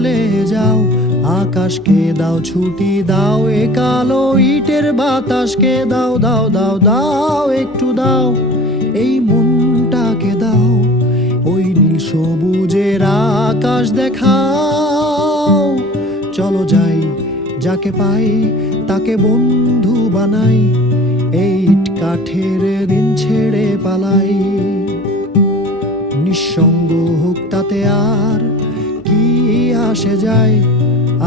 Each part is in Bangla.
চলে যাও, আকাশকে দাও ছুটি দাও, এ কালো ইটের বাতাসকে দাও দাও দাও দাও একটু দাও, এই মনটাকে দাও, ওই নীল সবুজের আকাশ দেখাও। চলো যাই, যাকে পাই তাকে বন্ধু বানাই, এই ইট কাঠের দিন ছেড়ে পালাই। নিঃসঙ্গ হোক তাতে আর কি আসে যায়,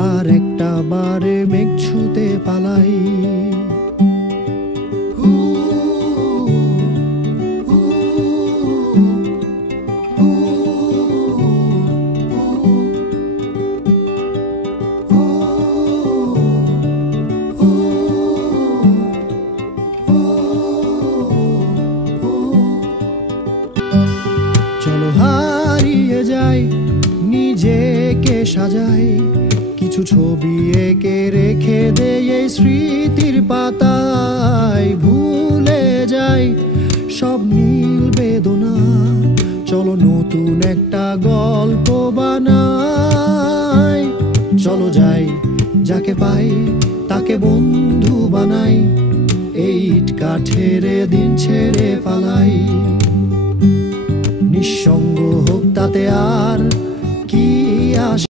আর একটা বারে মেঘ ছুঁতে পালাই। চলো হারিয়ে যাই, নিজেকে সাজাই, কিছু ছবি এঁকে রেখে দেই এই স্মৃতির পাতায়। ভুলে যাই সব নীল বেদনা, চলো নতুন একটা গল্প বানাই। চলো যাই, যাকে পাই তাকে বন্ধু বানাই, এই ইট কাঠের দিন ছেড়ে পালাই। নিঃসঙ্গ হোক তাতে আর কি আসে।